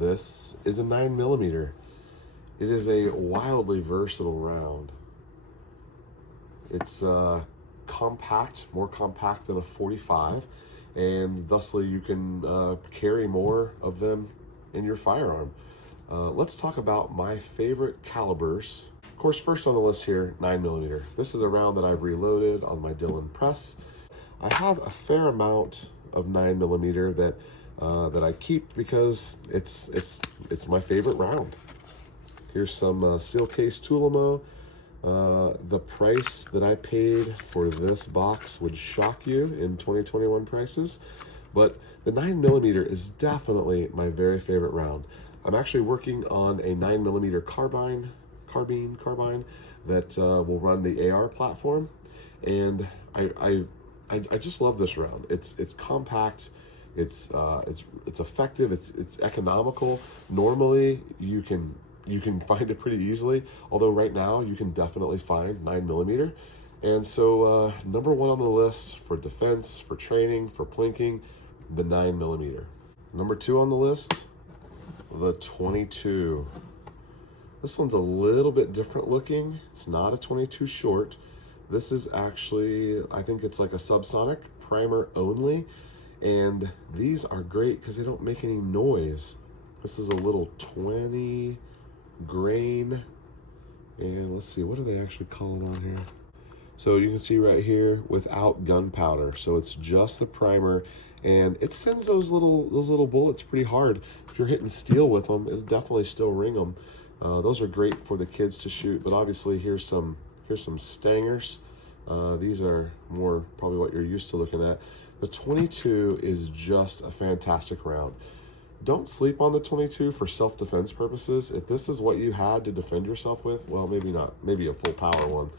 This is a 9mm. It is a wildly versatile round. It's compact, more compact than a .45, and thusly you can carry more of them in your firearm. Let's talk about my favorite calibers. Of course, first on the list here, 9mm. This is a round that I've reloaded on my Dillon press. I have a fair amount of 9mm that I keep because it's my favorite round. Here's some steel case Tulamo. The price that I paid for this box would shock you in 2021 prices, but the 9mm is definitely my very favorite round. I'm actually working on a 9mm carbine that will run the AR platform, and I just love this round. It's compact, it's effective, it's economical. Normally you can find it pretty easily, although right now you can definitely find 9mm. And so number one on the list for defense, for training, for plinking, the 9mm. Number two on the list, the 22. This one's a little bit different looking. It's not a 22 short. This is actually, I think it's like a Subsonic primer only, and these are great because they don't make any noise. This is a little 20 grain, and let's see, what are they actually calling on here? So you can see right here, without gunpowder, so it's just the primer, and it sends those little bullets pretty hard. If you're hitting steel with them, it'll definitely still ring them. Those are great for the kids to shoot, but obviously here's some stangers. These are more probably what you're used to looking at. The 22 is just a fantastic round. Don't sleep on the 22 for self-defense purposes. If this is what you had to defend yourself with, well, maybe not, maybe a full power one.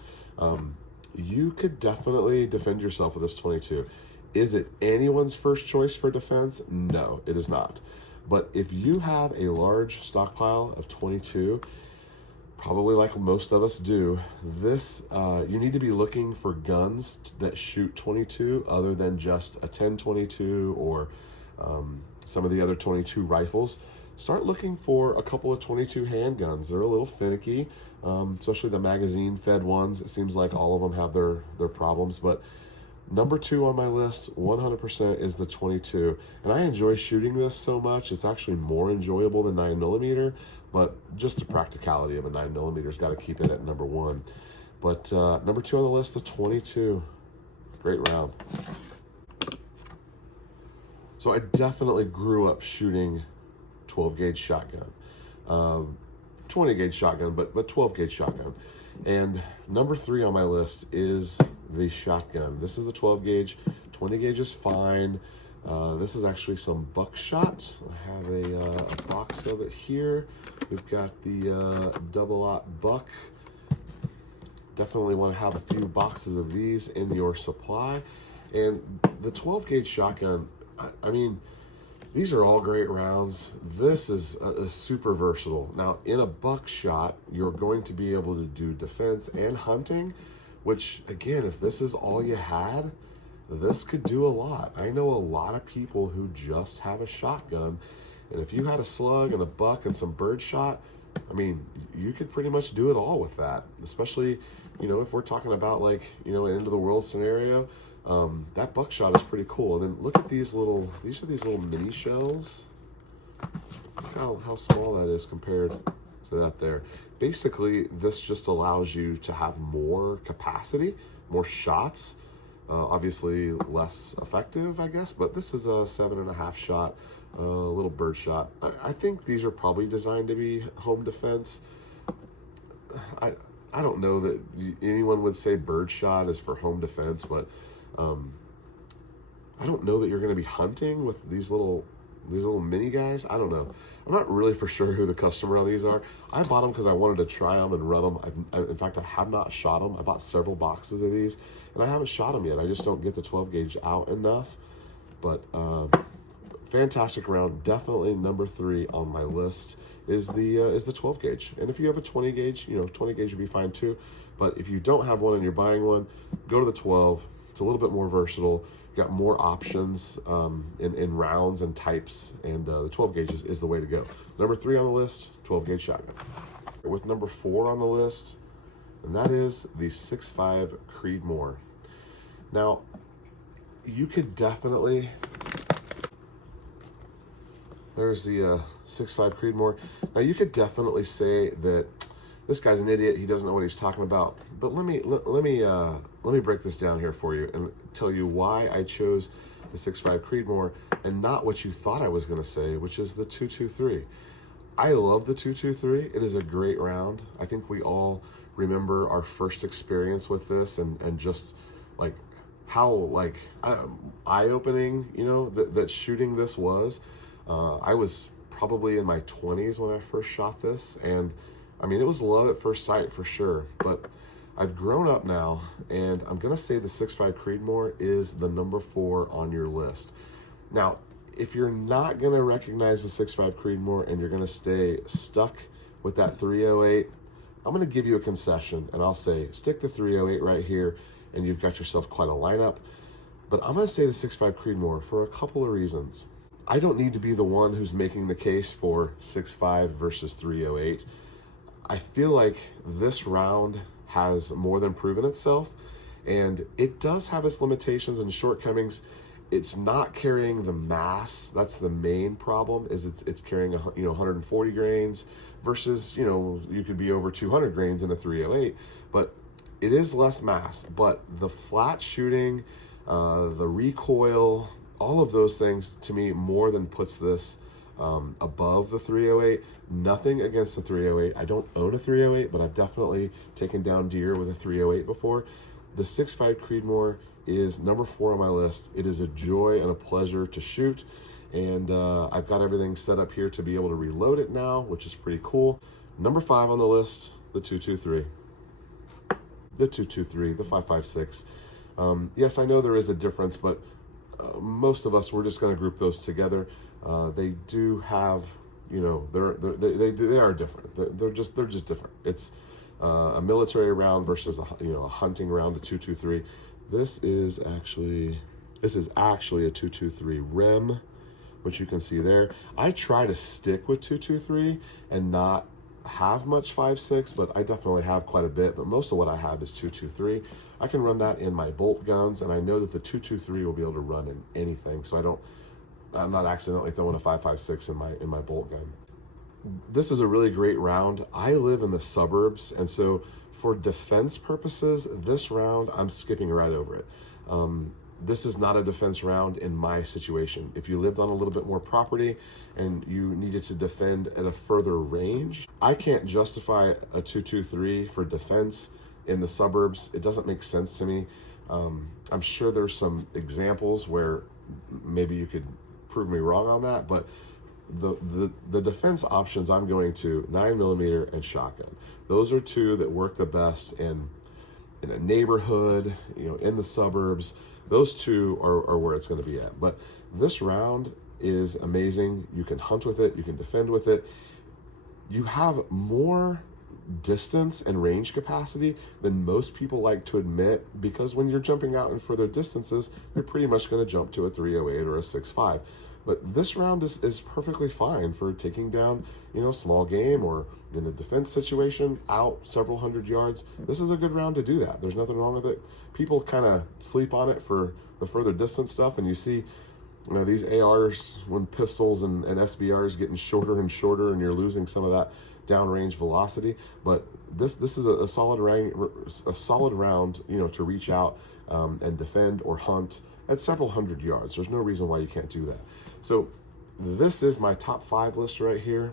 You could definitely defend yourself with this 22. Is it anyone's first choice for defense? No, it is not. But if you have a large stockpile of 22, probably like most of us do, this you need to be looking for guns that shoot 22 other than just a 10-22 or some of the other 22 rifles. Start looking for a couple of 22 handguns. They're a little finicky, especially the magazine fed ones. It seems like all of them have their problems, but number two on my list 100% is the 22, and I enjoy shooting this so much. It's actually more enjoyable than 9mm, but just the practicality of a 9mm's got to keep it at number one. But number two on the list, the 22, great round. So I definitely grew up shooting 12 gauge shotgun, 20 gauge shotgun, but 12 gauge shotgun. And number three on my list is the shotgun. This is the 12 gauge, 20 gauge is fine. This is actually some buckshot. I have a box of it here. We've got the double-aught buck. Definitely want to have a few boxes of these in your supply. And the 12 gauge shotgun, I mean, these are all great rounds. This is a super versatile. Now, in a buckshot, you're going to be able to do defense and hunting, which, again, if this is all you had, this could do a lot. I know a lot of people who just have a shotgun, and if you had a slug and a buck and some birdshot, I mean, you could pretty much do it all with that, especially, you know, if we're talking about, like, you know, an end of the world scenario. That buckshot is pretty cool. And then look at these are these little mini shells. Look how small that is compared to that there. Basically, this just allows you to have more capacity, more shots. Obviously less effective, I guess, but this is a 7.5 shot, little bird shot. I think these are probably designed to be home defense. I don't know that anyone would say bird shot is for home defense, but I don't know that you're going to be hunting with these little mini guys. I don't know. I'm not really for sure who the customer on these are. I bought them because I wanted to try them and run them. In fact, I have not shot them. I bought several boxes of these, and I haven't shot them yet. I just don't get the 12 gauge out enough. But fantastic round. Definitely number three on my list is the 12 gauge. And if you have a 20 gauge, you know, 20 gauge would be fine too. But if you don't have one and you're buying one, go to the 12. It's a little bit more versatile. got more options in rounds and types, and the 12 gauge is the way to go. Number 3 on the list, 12 gauge shotgun. With number 4 on the list, and that is the 6.5 Creedmoor. Now, you could definitely, there's the 6.5 Creedmoor. Now, you could definitely say that this guy's an idiot, he doesn't know what he's talking about. But let me break this down here for you and tell you why I chose the 6.5 Creedmoor and not what you thought I was going to say, which is the 223. I love the 223. It is a great round. I think we all remember our first experience with this, and just like how like eye-opening, you know, that shooting this was. I was probably in my 20s when I first shot this, and I mean, it was love at first sight for sure. But I've grown up now, and I'm gonna say the 6.5 Creedmoor is the number 4 on your list. Now, if you're not gonna recognize the 6.5 Creedmoor and you're gonna stay stuck with that 308, I'm gonna give you a concession, and I'll say stick the 308 right here, and you've got yourself quite a lineup. But I'm gonna say the 6.5 Creedmoor for a couple of reasons. I don't need to be the one who's making the case for 6.5 versus 308. I feel like this round has more than proven itself, and it does have its limitations and shortcomings. It's not carrying the mass. That's the main problem, is it's carrying 140 grains versus, you could be over 200 grains in a 308, but it is less mass. But the flat shooting, the recoil, all of those things to me more than puts this above the 308. Nothing against the 308. I don't own a 308, but I've definitely taken down deer with a 308 before. The 6.5 Creedmoor is number 4 on my list. It is a joy and a pleasure to shoot, and I've got everything set up here to be able to reload it now, which is pretty cool. Number 5 on the list, the 223. The 223, the 5.56. Yes, I know there is a difference, but most of us, we're just going to group those together. They do have, they are different. They're just different. It's a military round versus a hunting round, a 223. This is actually a 223 rim, which you can see there. I try to stick with 223 and not have much 5.6, but I definitely have quite a bit. But most of what I have is 223. I can run that in my bolt guns, and I know that the 223 will be able to run in anything, so I'm not accidentally throwing a 5.56 in my bolt gun. This is a really great round. I live in the suburbs, and so for defense purposes, this round, I'm skipping right over it. This is not a defense round in my situation. If you lived on a little bit more property and you needed to defend at a further range, I can't justify a 223 for defense in the suburbs. It doesn't make sense to me. I'm sure there's some examples where maybe you could prove me wrong on that, but the defense options I'm going to 9mm and shotgun. Those are two that work the best in a neighborhood, in the suburbs. Those two are where it's going to be at. But this round is amazing. You can hunt with it, you can defend with it. You have more distance and range capacity than most people like to admit, because when you're jumping out in further distances, you're pretty much going to jump to a 308 or a 6.5. But this round is perfectly fine for taking down, small game, or in a defense situation out several hundred yards. This is a good round to do that. There's nothing wrong with it. People kind of sleep on it for the further distance stuff, and you see these ARs, when pistols and SBRs getting shorter and shorter, and you're losing some of that downrange velocity. But this is a solid round, to reach out and defend or hunt at several hundred yards. There's no reason why you can't do that. So this is my top 5 list right here.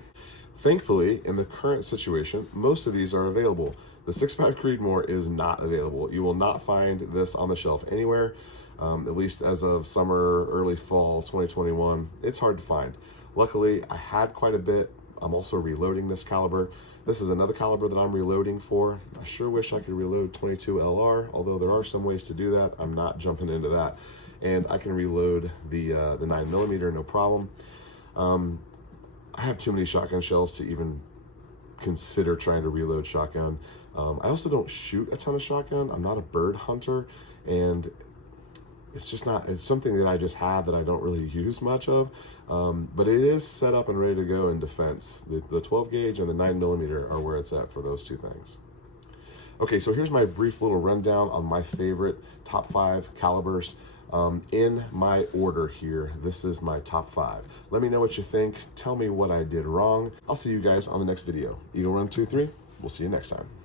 Thankfully, in the current situation, most of these are available. The 6.5 Creedmoor is not available. You will not find this on the shelf anywhere, at least as of summer, early fall 2021. It's hard to find. Luckily, I had quite a bit. I'm also reloading this caliber. This is another caliber that I'm reloading for. I sure wish I could reload 22 LR, although there are some ways to do that. I'm not jumping into that. And I can reload the 9mm, no problem. I have too many shotgun shells to even consider trying to reload shotgun. I also don't shoot a ton of shotgun. I'm not a bird hunter, and it's just not, it's something that I just have that I don't really use much of, but it is set up and ready to go in defense. The 12 gauge and the 9mm are where it's at for those two things. Okay, so here's my brief little rundown on my favorite top 5 calibers. In my order here, this is my top 5. Let me know what you think. Tell me what I did wrong. I'll see you guys on the next video. Eagle Run 2-3. We'll see you next time.